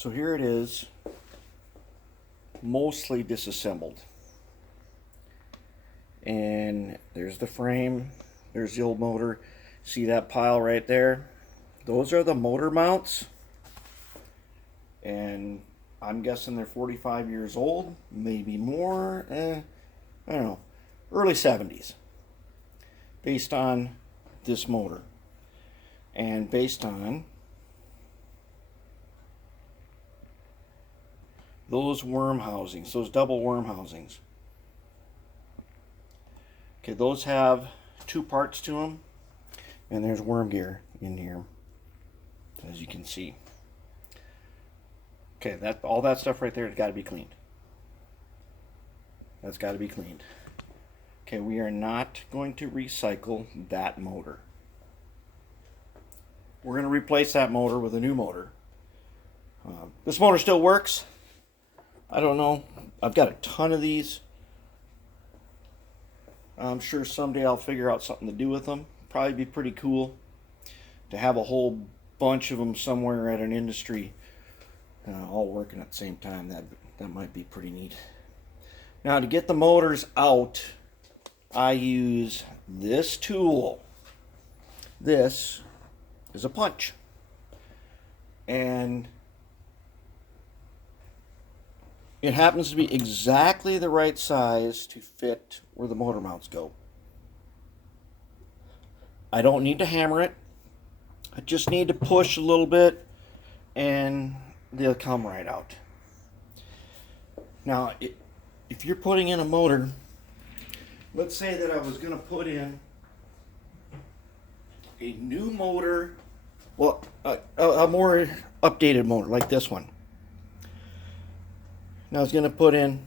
So here it is, mostly disassembled. And there's the frame, there's the old motor. See that pile right there? Those are the motor mounts. And I'm guessing they're 45 years old, maybe more. I don't know, early 70s. Based on this motor. And based on those worm housings, those double worm housings. Okay, those have two parts to them, and there's worm gear in here, as you can see. Okay, all that stuff right there has got to be cleaned. That's got to be cleaned. Okay, we are not going to recycle that motor. We're going to replace that motor with a new motor. This motor still works. I don't know. I've got a ton of these. I'm sure someday I'll figure out something to do with them. Probably be pretty cool to have a whole bunch of them somewhere at an industry all working at the same time. That might be pretty neat. Now to get the motors out, I use this tool. This is a punch. And it happens to be exactly the right size to fit where the motor mounts go. I don't need to hammer it. I just need to push a little bit and they'll come right out. Now, if you're putting in a motor, let's say that I was going to put in a new motor, well, a more updated motor like this one. Now I was going to put in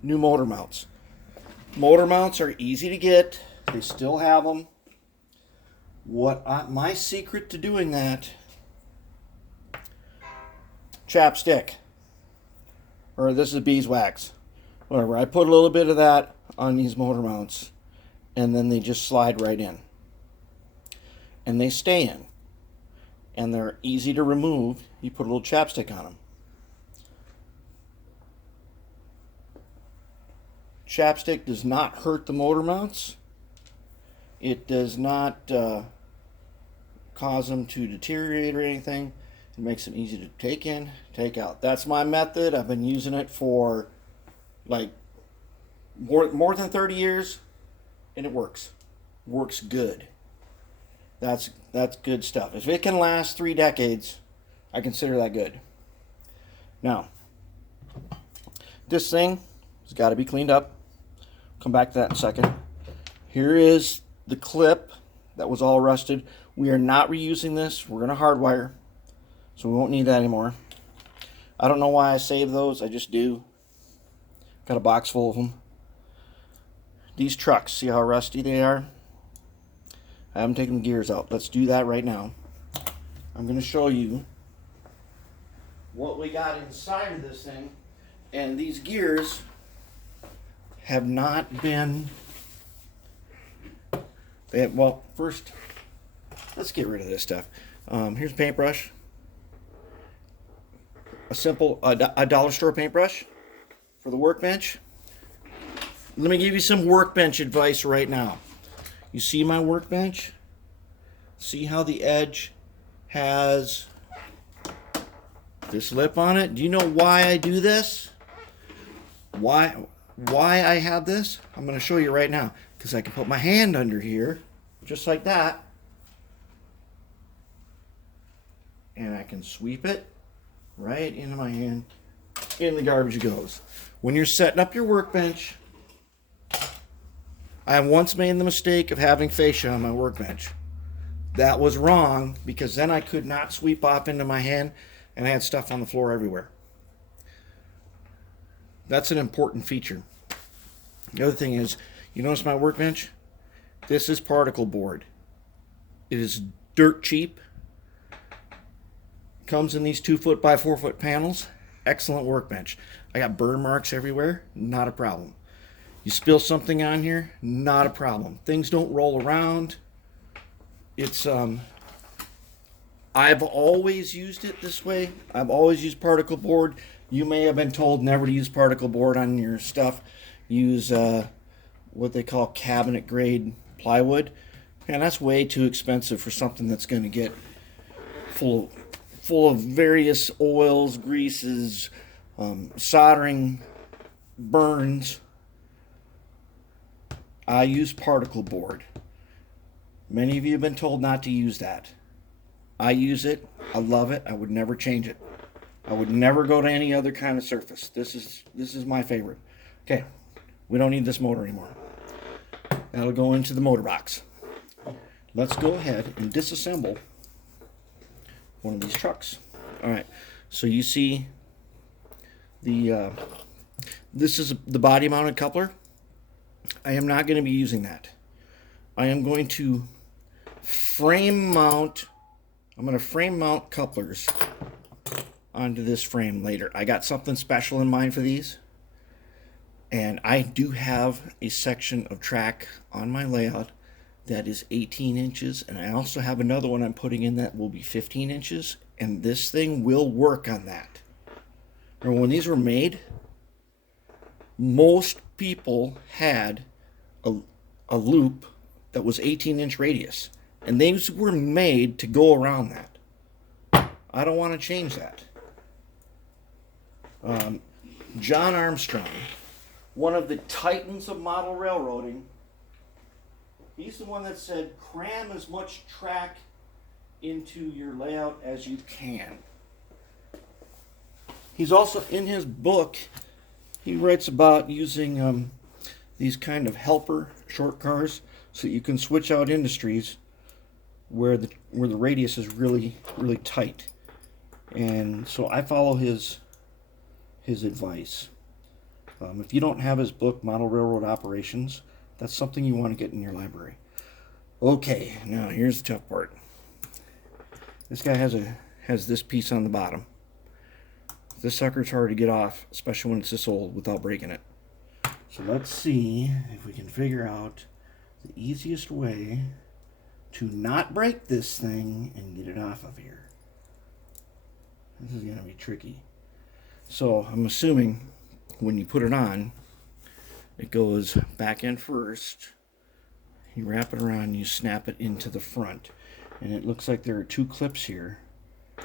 new motor mounts. Motor mounts are easy to get. They still have them. My secret to doing that, chapstick, or this is beeswax, whatever. I put a little bit of that on these motor mounts, and then they just slide right in, and they stay in, and they're easy to remove. You put a little chapstick on them. Chapstick does not hurt the motor mounts. It does not cause them to deteriorate or anything. It makes them easy to take in, take out. That's my method. I've been using it for like more than 30 years, and it works. Works good. That's good stuff. If it can last 3 decades, I consider that good. Now, this thing has got to be cleaned up. Come back to that in a second. Here is the clip that was all rusted. We are not reusing this. We're going to hardwire, so we won't need that anymore. I don't know why I save those. I just do. Got a box full of them. These trucks, see how rusty they are? I haven't taken the gears out. Let's do that right now. I'm going to show you what we got inside of this thing. And these gears have not been... well, first, let's get rid of this stuff. Here's a paintbrush. A simple, a dollar store paintbrush for the workbench. Let me give you some workbench advice right now. You see my workbench? See how the edge has this lip on it? Do you know why I do this? Why I have this? I'm going to show you right now. Because I can put my hand under here, just like that. And I can sweep it right into my hand. In the garbage it goes. When you're setting up your workbench, I once made the mistake of having fascia on my workbench. That was wrong, because then I could not sweep off into my hand and I had stuff on the floor everywhere. That's an important feature. The other thing is, you notice my workbench? This is particle board. It is dirt cheap. Comes in these 2-foot by 4-foot panels. Excellent workbench. I got burn marks everywhere. Not a problem. You spill something on here, not a problem. Things don't roll around. It's I've always used it this way. I've always used particle board. You may have been told never to use particle board on your stuff. Use what they call cabinet grade plywood. And that's way too expensive for something that's going to get full of various oils, greases, soldering, burns. I use particle board. Many of you have been told not to use that. I use it. I love it. I would never change it. I would never go to any other kind of surface. This is my favorite. Okay, we don't need this motor anymore. That'll go into the motor box. Let's go ahead and disassemble one of these trucks. All right, so you see the this is the body mounted coupler. I am not going to be using that. I am going to frame mount. I'm going to frame mount couplers onto this frame later. I got something special in mind for these. And I do have a section of track on my layout that is 18 inches. And I also have another one I'm putting in that will be 15 inches. And this thing will work on that. Remember when these were made, most people had a loop that was 18-inch radius. And these were made to go around that. I don't want to change that. John Armstrong, one of the titans of model railroading, he's the one that said cram as much track into your layout as you can. He's also, in his book, he writes about using these kind of helper short cars so that you can switch out industries where the radius is really tight. And so I follow his advice. If you don't have his book, Model Railroad Operations, that's something you want to get in your library. Okay, now here's the tough part. This guy has this piece on the bottom. This sucker's hard to get off, especially when it's this old, without breaking it. So let's see if we can figure out the easiest way to not break this thing and get it off of here. This is going to be tricky. So I'm assuming when you put it on, it goes back in first. You wrap it around, you snap it into the front. And it looks like there are two clips here.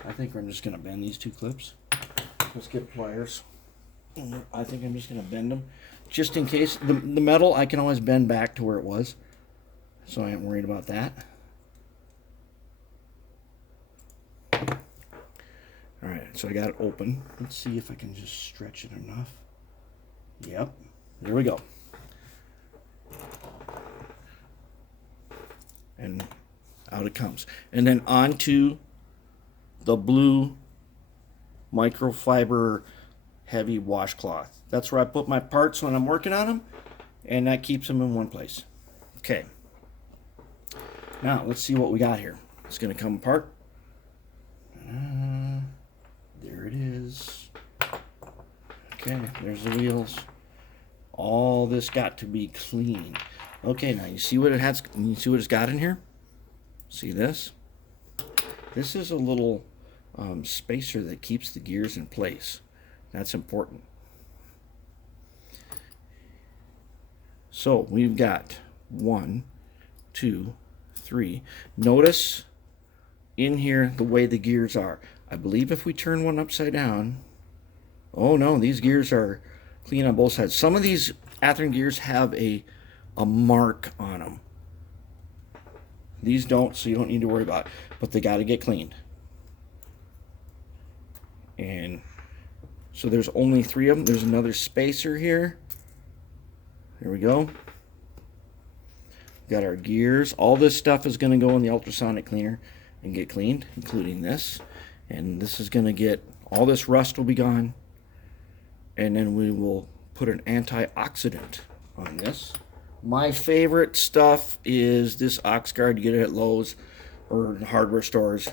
I think I'm just going to bend these two clips. Let's get pliers. I think I'm just going to bend them. Just in case. The metal, I can always bend back to where it was. So I ain't worried about that. Alright, so I got it open. Let's see if I can just stretch it enough. Yep, there we go. And out it comes. And then onto the blue microfiber heavy washcloth. That's where I put my parts when I'm working on them, and that keeps them in one place. Okay. Now, let's see what we got here. It's going to come apart. There it is. Okay, there's the wheels. All this got to be clean. Okay, now you see what it has. You see what it's got in here? See this? This is a little spacer that keeps the gears in place. That's important. So we've got 1, 2, 3. Notice in here the way the gears are. I believe if we turn one upside down, oh no, these gears are clean on both sides. Some of these Athearn gears have a mark on them. These don't, so you don't need to worry about it, but they got to get cleaned. And so there's only 3 of them. There's another spacer here. There we go. Got our gears. All this stuff is going to go in the ultrasonic cleaner and get cleaned, including this. And this is going to get, all this rust will be gone. And then we will put an antioxidant on this. My favorite stuff is this Oxguard. You get it at Lowe's or hardware stores.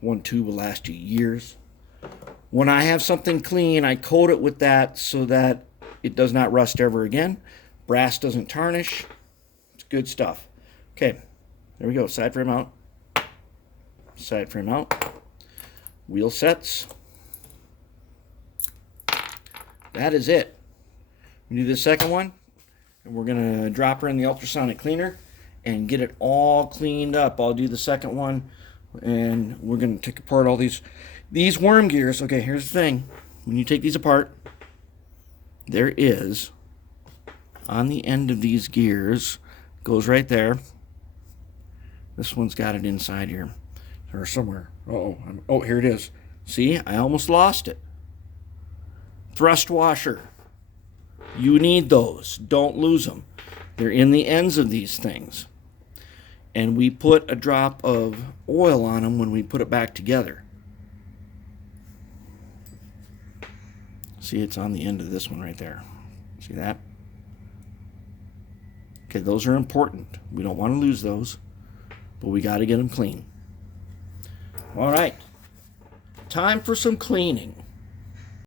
One tube will last you years. When I have something clean, I coat it with that so that it does not rust ever again. Brass doesn't tarnish. It's good stuff. Okay, there we go. Side frame out. side frame out, wheel sets. That is it. We do the second one, and we're going to drop her in the ultrasonic cleaner and get it all cleaned up. I'll do the second one, and we're going to take apart all these worm gears. Okay, here's the thing. When you take these apart, there is, on the end of these gears, goes right there. This one's got it inside here, or somewhere. Oh, here it is. See, I almost lost it. Thrust washer. You need those. Don't lose them. They're in the ends of these things. And we put a drop of oil on them when we put it back together. See, it's on the end of this one right there. See that? Okay, those are important. We don't want to lose those, but we got to get them clean. All right. Time for some cleaning.